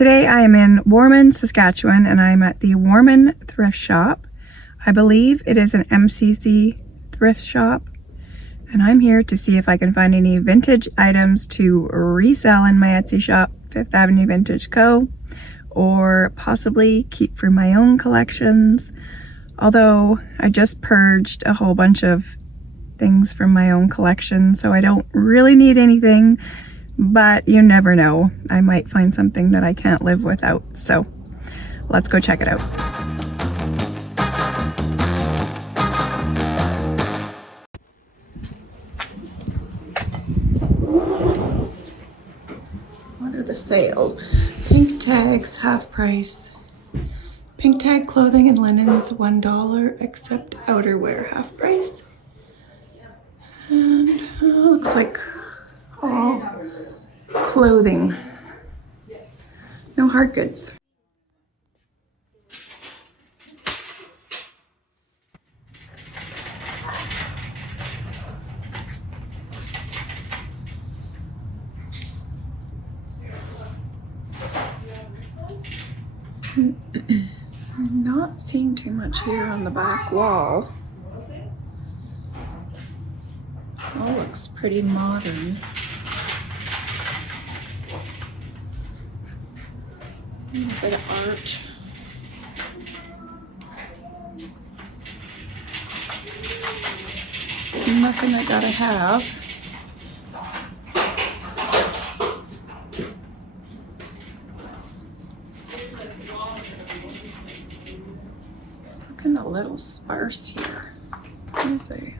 Today I am in Warmen, Saskatchewan, and I'm at the Warman thrift shop. I believe it is an MCC thrift shop, and I'm here to see if I can find any vintage items to resell in my Etsy shop, Fifth Avenue Vintage Co., or possibly keep for my own collections. Although I just purged a whole bunch of things from my own collection, so I don't really need anything, but you never know. I might find something that I can't live without. So let's go check it out. What are the sales? Pink tags, half price. Pink tag clothing and linens, $1, except outerwear, half price. And looks like all clothing. No hard goods. I'm not seeing too much here on the back wall. All looks pretty modern. A little bit of art. Nothing I gotta have. It's looking a little sparse here. There's a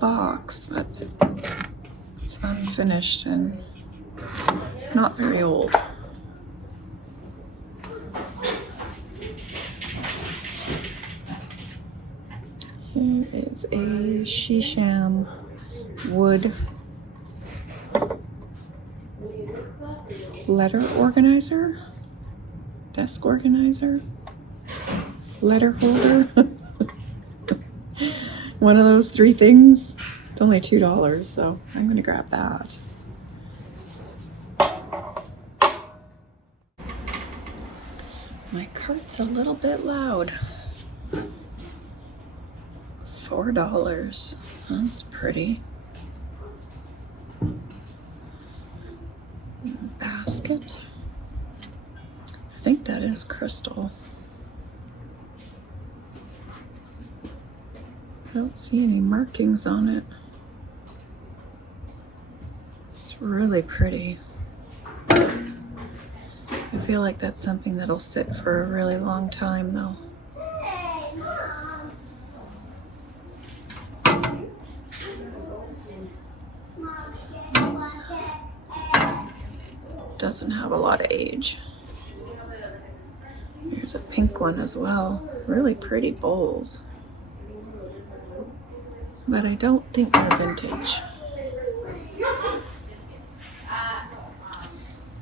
box, but it's unfinished and not very old. Here is a Shisham wood letter organizer, desk organizer, letter holder. One of those three things. It's only $2, so I'm gonna grab that. My cart's a little bit loud. $4. That's pretty. Basket. I think that is crystal. I don't see any markings on it. It's really pretty. I feel like that's something that'll sit for a really long time though. Doesn't have a lot of age. Here's a pink one as well. Really pretty bowls. But I don't think they're vintage.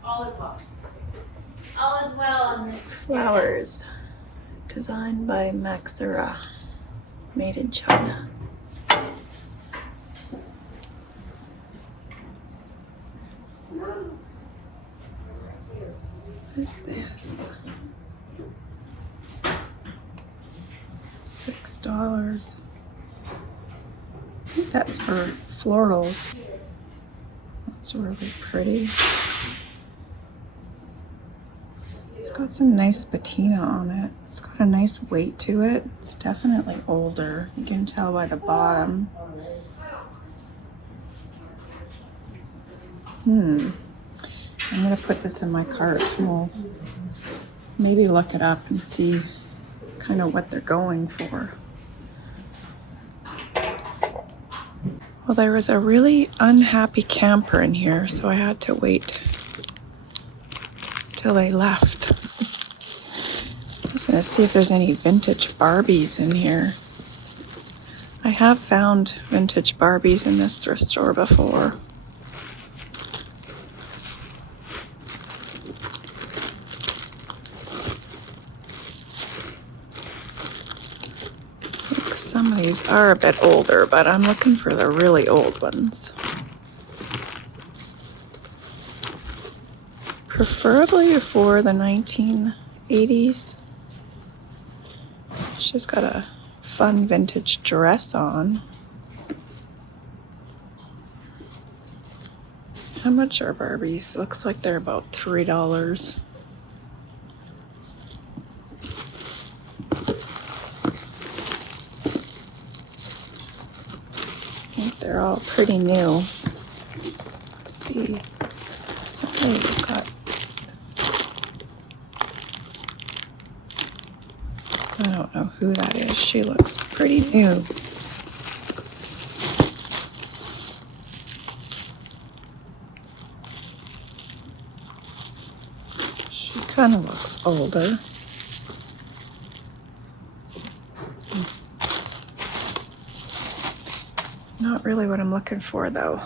All is well. All is well. Flowers. Designed by Maxura. Made in China. What is this? $6. I think that's for florals. That's really pretty. It's got some nice patina on it. It's got a nice weight to it. It's definitely older. You can tell by the bottom. I'm gonna put this in my cart and we'll maybe look it up and see kind of what they're going for. Well, there was a really unhappy camper in here, so I had to wait till they left. I was gonna see if there's any vintage Barbies in here. I have found vintage Barbies in this thrift store before. Some of these are a bit older, but I'm looking for the really old ones. preferably for the 1980s. She's got a fun vintage dress on. How much are Barbies? Looks like they're about $3. I think they're all pretty new. Let's see. Some of these have got... I don't know who that is. She looks pretty new. She kind of looks older. Not really what I'm looking for, though.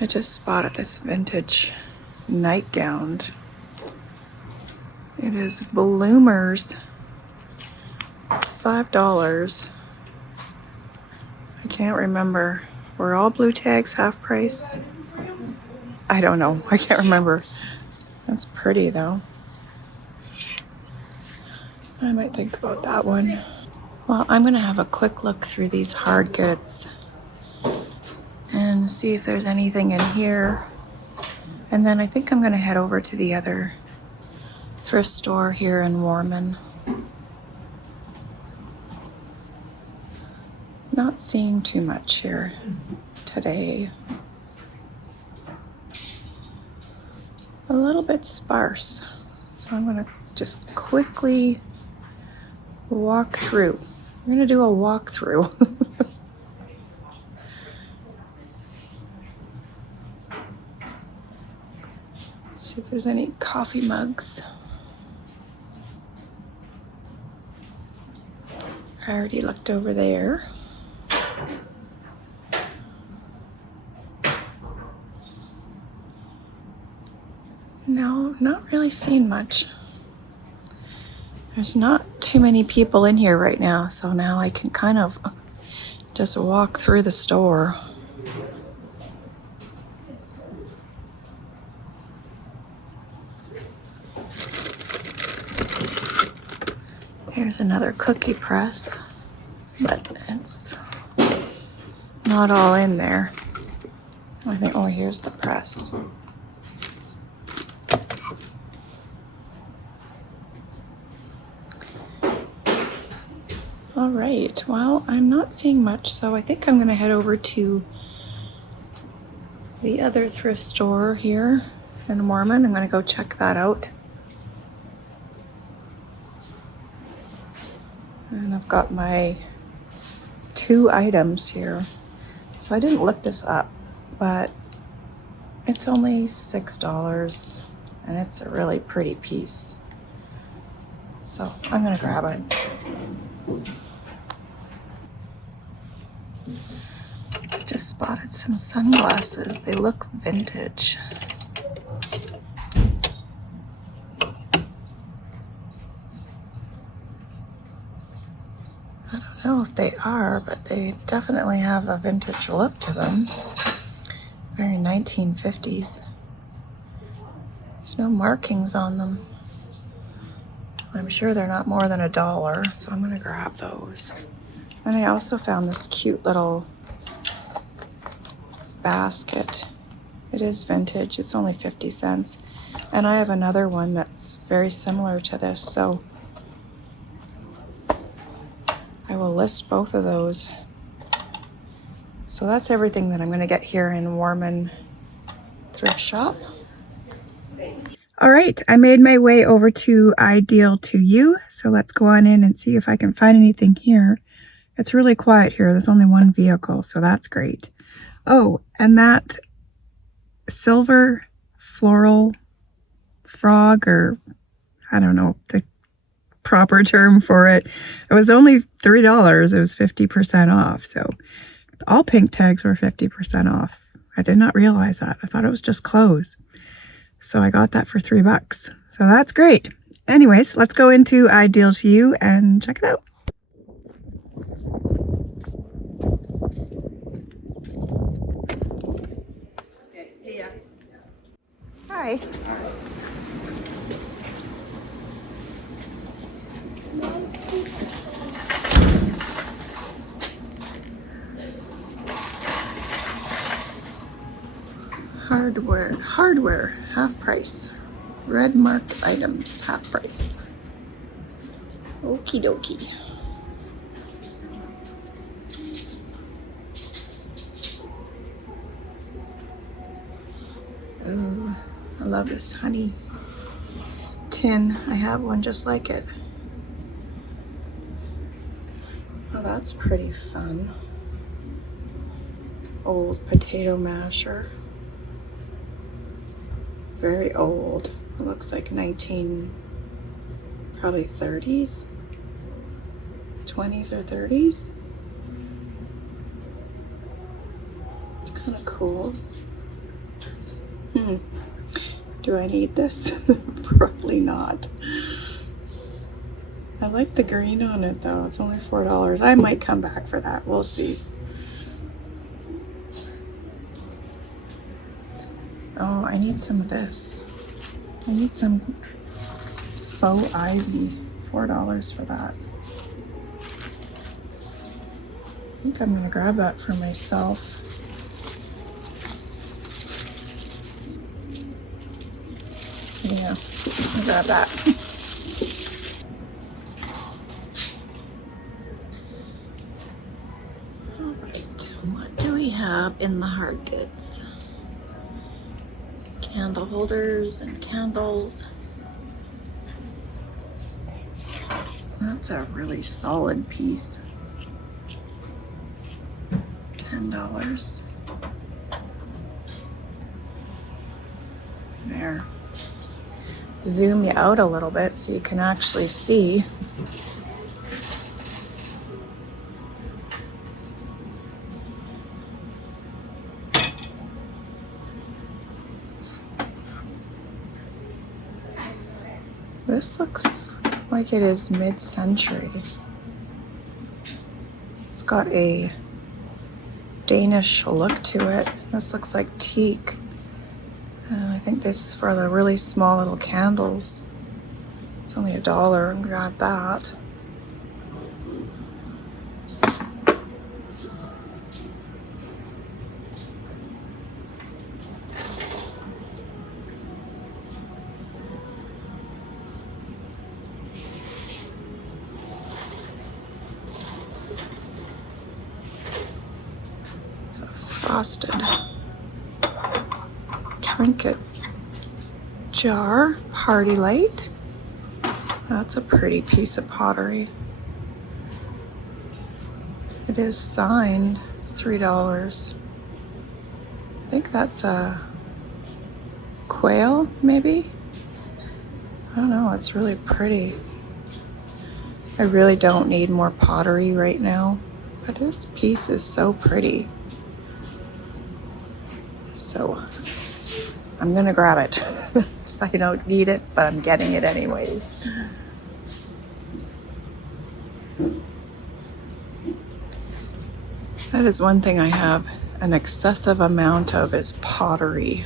I just spotted this vintage nightgown. It is Bloomers. It's $5. I can't remember. Were all blue tags half price? I don't know. I can't remember. That's pretty, though. I might think about that one. Well, I'm going to have a quick look through these hard goods and see if there's anything in here. And then I think I'm going to head over to the other thrift store here in Warman. Not seeing too much here today. A little bit sparse. So I'm going to just quickly walk through. We're going to do a walkthrough. See if there's any coffee mugs. I already looked over there. No, not really seeing much. There's not too many people in here right now, so now I can kind of just walk through the store. Here's another cookie press, but it's not all in there. I think, oh, here's the press. All right, well, I'm not seeing much, so I think I'm going to head over to the other thrift store here in Warman. I'm going to go check that out. And I've got my 2 items here. So I didn't look this up, but it's only $6, and it's a really pretty piece. So I'm going to grab it. I just spotted some sunglasses. They look vintage. I don't know if they are, but they definitely have a vintage look to them. Very 1950s. There's no markings on them. I'm sure they're not more than $1, so I'm gonna grab those. And I also found this cute little basket. It is vintage. It's only 50 cents. And I have another one that's very similar to this, so I will list both of those. So that's everything that I'm going to get here in Warman Thrift Shop. All right, I made my way over to Ideal to You, so let's go on in and see if I can find anything here. It's really quiet here. There's only one vehicle, so that's great. Oh, and that silver floral frog, or I don't know the proper term for it. It was only $3. It was 50% off. So all pink tags were 50% off. I did not realize that. I thought it was just clothes. So I got that for $3. So that's great. Anyways, let's go into Ideal to You and check it out. Okay, see ya. Bye. Hardware, half price. Red marked items, half price. Okie dokie. Oh, I love this honey tin. I have one just like it. Oh, that's pretty fun. Old potato masher. Very old. It looks like probably 30s, 20s or 30s. It's kind of cool. Do I need this? Probably not. I like the green on it though. It's only $4. I might come back for that. We'll see. Oh, I need some of this. I need some faux ivy. $4 for that. I think I'm gonna grab that for myself. Yeah, I'll grab that. All right, what do we have in the hard goods? Candle holders and candles. That's a really solid piece. $10. There. Zoom you out a little bit so you can actually see. This looks like it is mid-century. It's got a Danish look to it. This looks like teak. And I think this is for the really small little candles. It's only $1. And grab that. It's a frosted trinket jar, party light. That's a pretty piece of pottery. It is signed. It's $3. I think that's a quail, maybe? I don't know, it's really pretty. I really don't need more pottery right now, but this piece is so pretty. So I'm gonna grab it. I don't need it, but I'm getting it anyways. That is one thing I have an excessive amount of is pottery.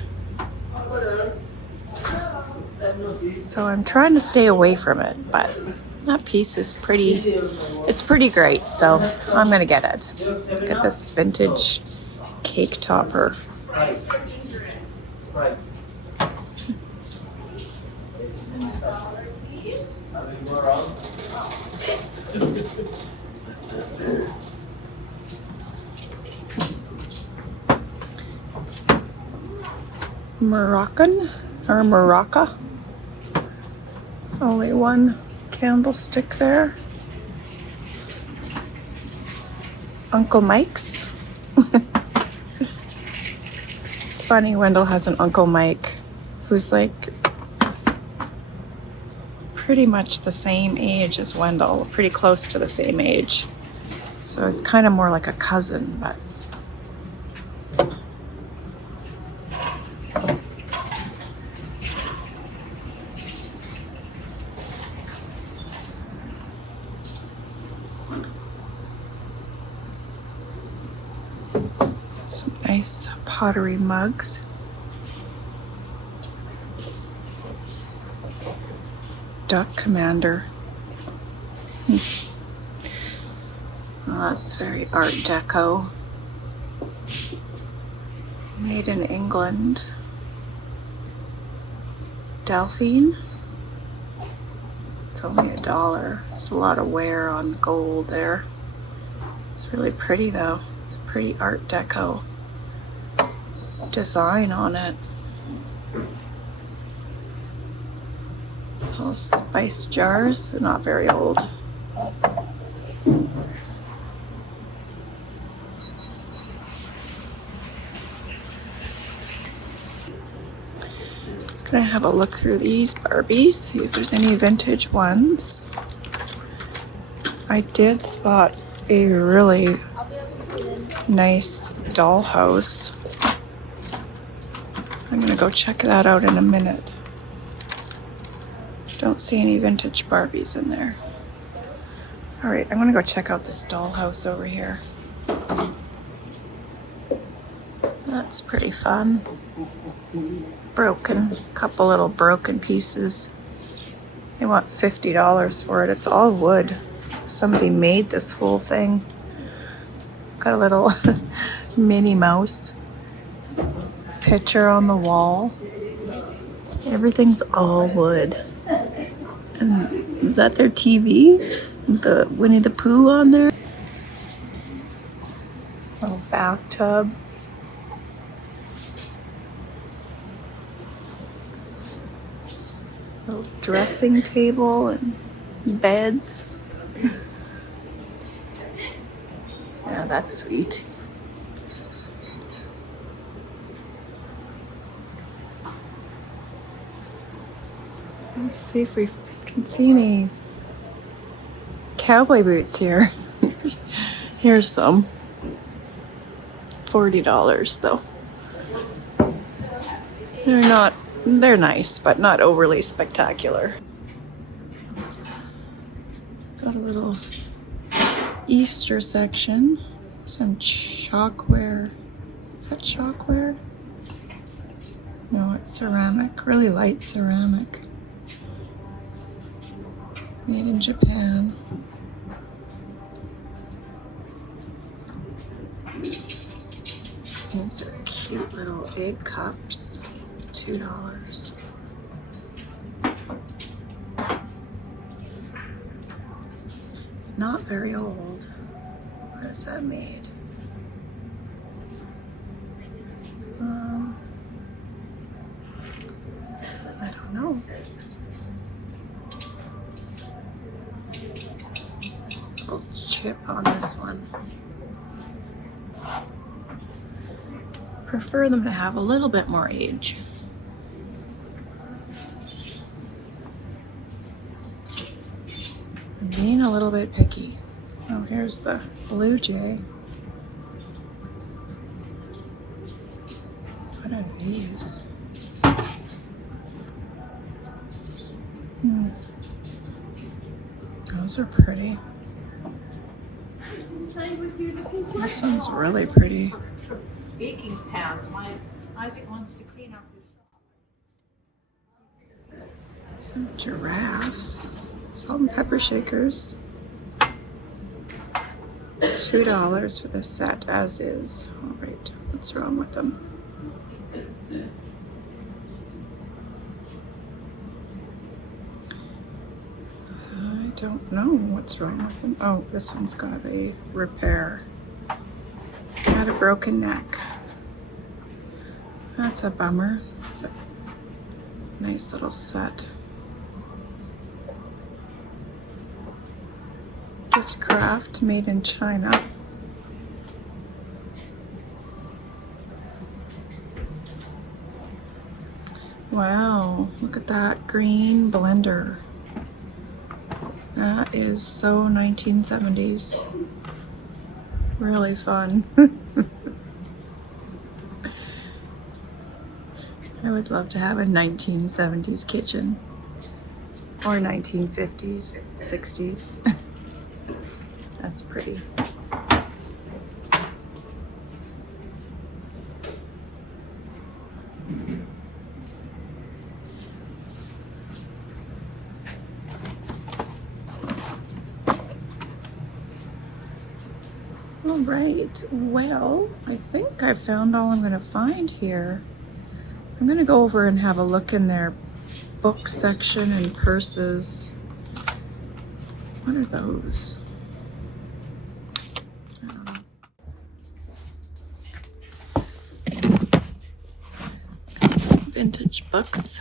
So I'm trying to stay away from it, but that piece is pretty, it's pretty great, so I'm gonna get it. Look at this vintage cake topper. Moroccan or Morocca. Only one candlestick there. Uncle Mike's. It's funny, Wendell has an Uncle Mike who's like pretty much the same age as Wendell, pretty close to the same age. So it's kind of more like a cousin, but some nice pottery mugs. Duck Commander. Oh, that's very Art Deco. Made in England. Delphine. It's only $1. There's a lot of wear on the gold there. It's really pretty though. It's a pretty Art Deco design on it. Little spice jars. They're not very old. Gonna have a look through these Barbies, see if there's any vintage ones. I did spot a really nice dollhouse. I'm gonna go check that out in a minute. Don't see any vintage Barbies in there. All right, I'm gonna go check out this dollhouse over here. That's pretty fun. Broken, couple little broken pieces. They want $50 for it. It's all wood. Somebody made this whole thing. Got a little Minnie Mouse picture on the wall. Everything's all wood. And is that their TV? The Winnie the Pooh on there? Little bathtub. Little dressing table and beds. Yeah, that's sweet. Let's see if we can see any cowboy boots here. Here's some. $40 though. They're nice, but not overly spectacular. Got a little Easter section. Some chalkware. Is that chalkware? No, it's ceramic. Really light ceramic. Made in Japan. These are cute little egg cups. $2. Not very old. Where is that made? I don't know. Little chip on this one. Prefer them to have a little bit more age. I'm being a little bit picky. Oh, here's the Blue Jay. What are these? Those are pretty. This one's really pretty. Baking pans. Isaac wants to clean up his shop. Some giraffes. Salt and pepper shakers. $2 for the set as is. All right, what's wrong with them? I don't know what's wrong with them. Oh, this one's got a repair. Got a broken neck. That's a bummer. It's a nice little set. Gift craft made in China. Wow, look at that green blender. That is so 1970s. Really fun. I would love to have a 1970s kitchen. Or 1950s, 60s. That's pretty. All right, well, I think I found all I'm going to find here. I'm going to go over and have a look in their book section and purses. What are those? I don't know. Got some vintage books.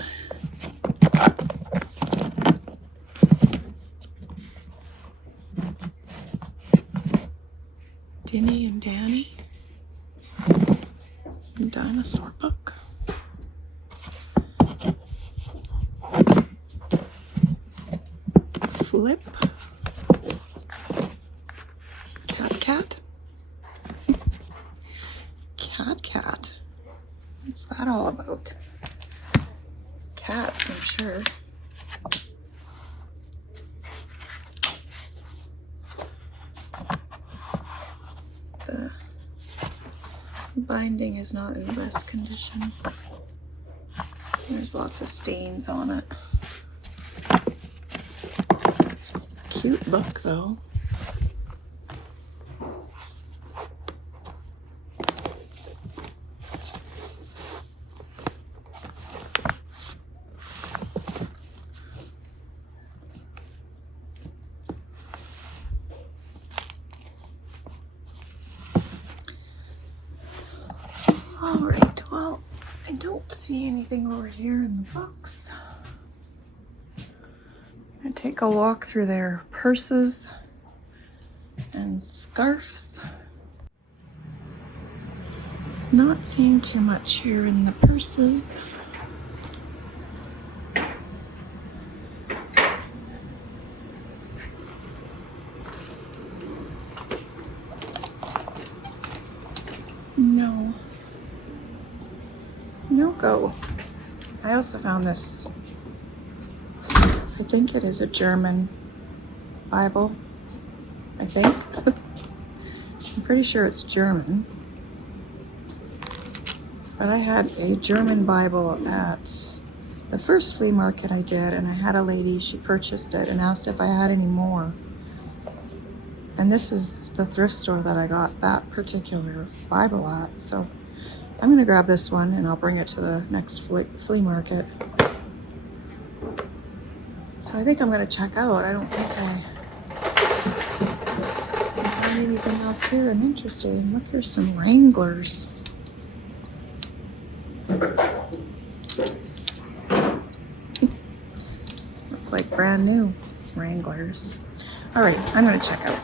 Dinny and Danny. Dinosaur book. Flip. Cat. Cat. What's that all about? Cats, I'm sure. The binding is not in the best condition. There's lots of stains on it. Cute book though. All right, well, I don't see anything over here in the books. I take a walk through their purses and scarves. Not seeing too much here in the purses. No go. I also found this, I think it is a German Bible, I think. I'm pretty sure it's German. But I had a German Bible at the first flea market I did, and I had a lady, she purchased it and asked if I had any more. And this is the thrift store that I got that particular Bible at, so I'm gonna grab this one and I'll bring it to the next flea market. So I think I'm gonna check out. I don't think I find anything else here and interesting. Look, here's some Wranglers. Look like brand new Wranglers. All right, I'm gonna check out.